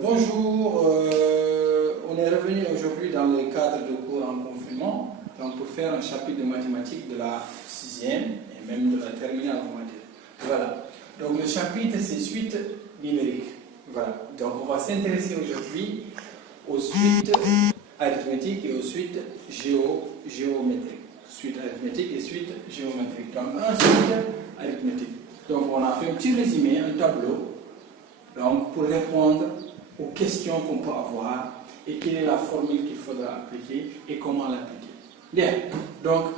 Bonjour, on est revenu aujourd'hui dans le cadre de cours en confinement, donc pour faire un chapitre de mathématiques de la 6e et même de la terminale, on va dire. Voilà, donc le chapitre c'est suite numérique. Voilà, donc on va s'intéresser aujourd'hui aux suites arithmétiques et aux suites géométriques. Suite arithmétique et suite géométrique. Donc un suite arithmétique. Donc on a fait un petit résumé, un tableau. Donc, pour répondre aux questions qu'on peut avoir et quelle est la formule qu'il faudra appliquer et comment l'appliquer. Bien. Donc,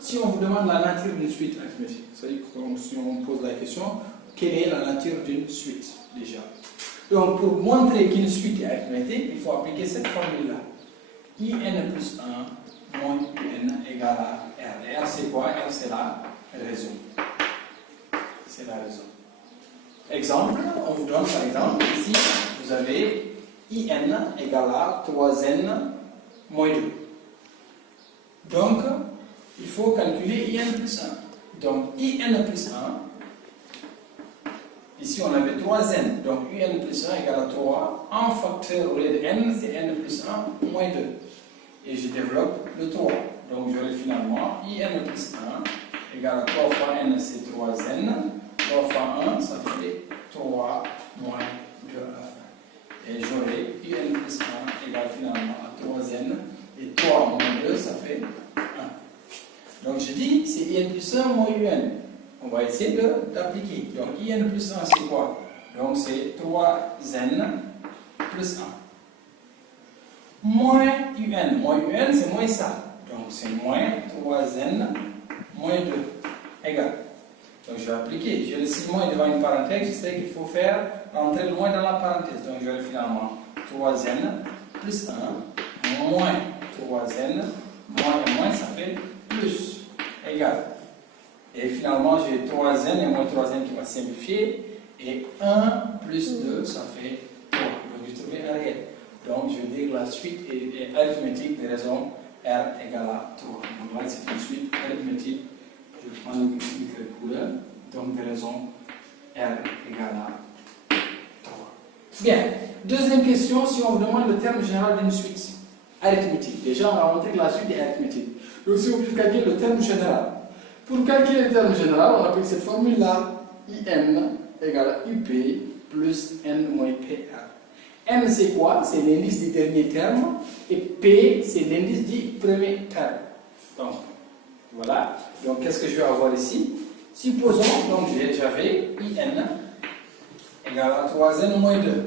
si on vous demande la nature d'une suite arithmétique, c'est-à-dire si on pose la question, quelle est la nature d'une suite déjà? Donc, pour montrer qu'une suite est arithmétique, il faut appliquer cette formule-là. IN plus 1 moins UN égale à R. Et R, c'est quoi? R, c'est la raison. C'est la raison. Exemple, on vous donne par exemple, ici, vous avez IN égale à 3N moins 2. Donc, il faut calculer IN plus 1. Donc, IN plus 1, ici on avait 3N, donc IN plus 1 égale à 3. En facteur au lieu de N, c'est N plus 1 moins 2. Et je développe le 3. Donc, j'aurai finalement IN plus 1 égale à 3 fois N, c'est 3N. 3 fois 1, ça fait 3 moins 2 à la fin. Et j'aurai UN plus 1 égale finalement à 3N. Et 3 moins 2, ça fait 1. Donc je dis, c'est IN plus 1 moins UN. On va essayer d'appliquer. Donc IN plus 1, c'est quoi? Donc c'est 3N plus 1. Moins UN. Moins UN, c'est moins ça. Donc c'est moins 3N moins 2. Égal. Donc je vais appliquer. J'ai le signe moins devant une parenthèse, je sais qu'il faut faire rentrer le moins dans la parenthèse. Donc j'aurai finalement 3N plus 1 moins 3N moins et moins, ça fait plus. Égal. Et finalement j'ai 3N et moins 3N qui va simplifier. Et 1 plus 2, ça fait 3. Donc j'ai trouvé un réel. Donc je vais dire que la suite est arithmétique des raisons R égale à 3. Donc là c'est une suite arithmétique. Je prends une couleur, donc des raisons R égale à 3. Bien, deuxième question, si on vous demande le terme général d'une suite arithmétique. Déjà, on a montré que la suite est arithmétique. Donc, si vous voulez calculer le terme général, pour calculer le terme général, on applique cette formule-là, IN égale à UP plus N moins PR. N, c'est quoi? C'est l'indice du dernier terme, et P, c'est l'indice du premier terme. Donc, voilà, donc qu'est-ce que je vais avoir ici? Supposons, donc j'avais IN égale à 3N moins 2.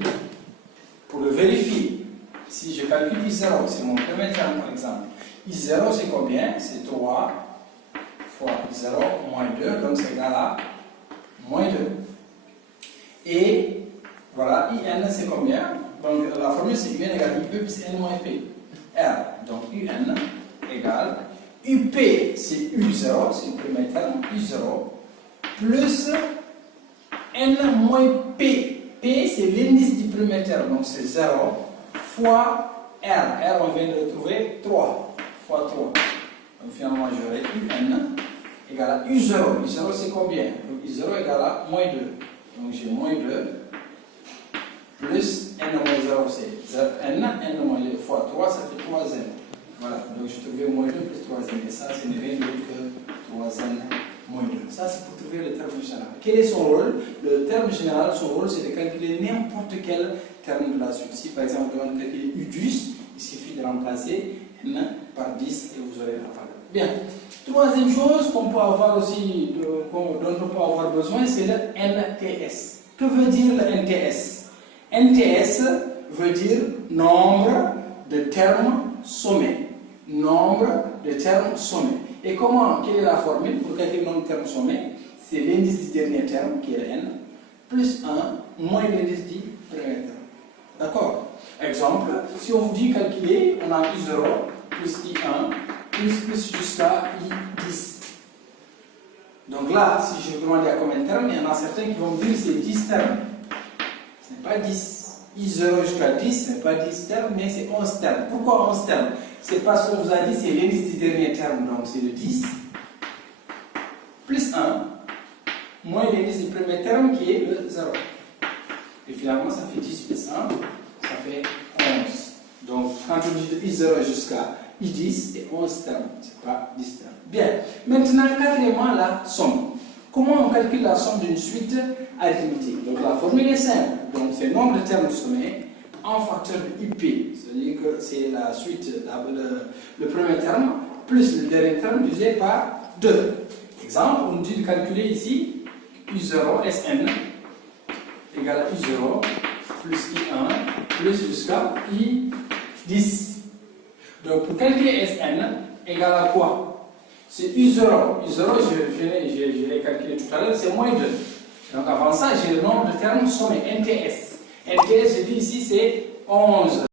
Pour le vérifier, si je calcule I0, c'est mon premier terme par exemple. I0 c'est combien? C'est 3 fois I0 moins 2, donc c'est égal à moins 2. Et voilà, IN c'est combien? Donc la formule c'est UN égale à IP plus N moins P. R, donc UN égale UP, c'est U0, c'est le premier terme, U0, plus N moins P. P, c'est l'indice du premier terme, donc c'est 0, fois R. R, on vient de le trouver, 3, fois 3. Donc finalement, j'aurai UN égale à U0. U0, c'est combien? Donc U0 égale à moins 2. Donc j'ai moins 2, plus N moins 0, c'est N, N moins 2 fois 3, ça fait 3N. Voilà, donc je trouvais moins 2 plus 3N. Et ça, ce n'est rien d'autre que 3N moins 2. Ça, c'est pour trouver le terme général. Quel est son rôle? Le terme général, son rôle, c'est de calculer n'importe quel terme de la suite. Si par exemple, on demande de calculer U10, il suffit de remplacer N par 10 et vous aurez la valeur. Bien. Troisième chose qu'on peut avoir aussi, dont on peut avoir besoin, c'est le NTS. Que veut dire le NTS? NTS veut dire nombre de termes sommés. Nombre de termes sommés. Et comment, quelle est la formule pour calculer le nombre de termes sommés? C'est l'indice du dernier terme, qui est N, plus 1 moins l'indice du premier terme. D'accord? Exemple, si on vous dit calculer, on a I0 plus I1 plus jusqu'à I10. Donc là, si je vous demande à combien de termes, il y en a certains qui vont me dire que c'est 10 termes. Ce n'est pas 10. I0 jusqu'à 10, ce n'est pas 10 termes, mais c'est 11 termes. Pourquoi 11 termes? C'est parce qu'on vous a dit c'est l'indice du dernier terme, donc c'est le 10, plus 1, moins l'indice du premier terme qui est le 0. Et finalement, ça fait 10 plus 1, ça fait 11. Donc, quand on dit de I0 jusqu'à I10, c'est 11 termes, c'est pas 10 termes. Bien. Maintenant, quatrièmement, la somme. Comment on calcule la somme d'une suite arithmétique? Donc, la formule est simple. Donc, c'est le nombre de termes sommés en facteur de IP. C'est-à-dire que c'est la suite, le premier terme, plus le dernier terme divisé par 2. Exemple, on dit de calculer ici U0 Sn égale à U0 plus I1 plus jusqu'à I10. Donc pour calculer Sn égale à quoi? C'est U0. U0, je l'ai calculé tout à l'heure, c'est moins 2. Donc avant ça, j'ai le nombre de termes sommés, NTS. NTS, je dis ici, c'est 11.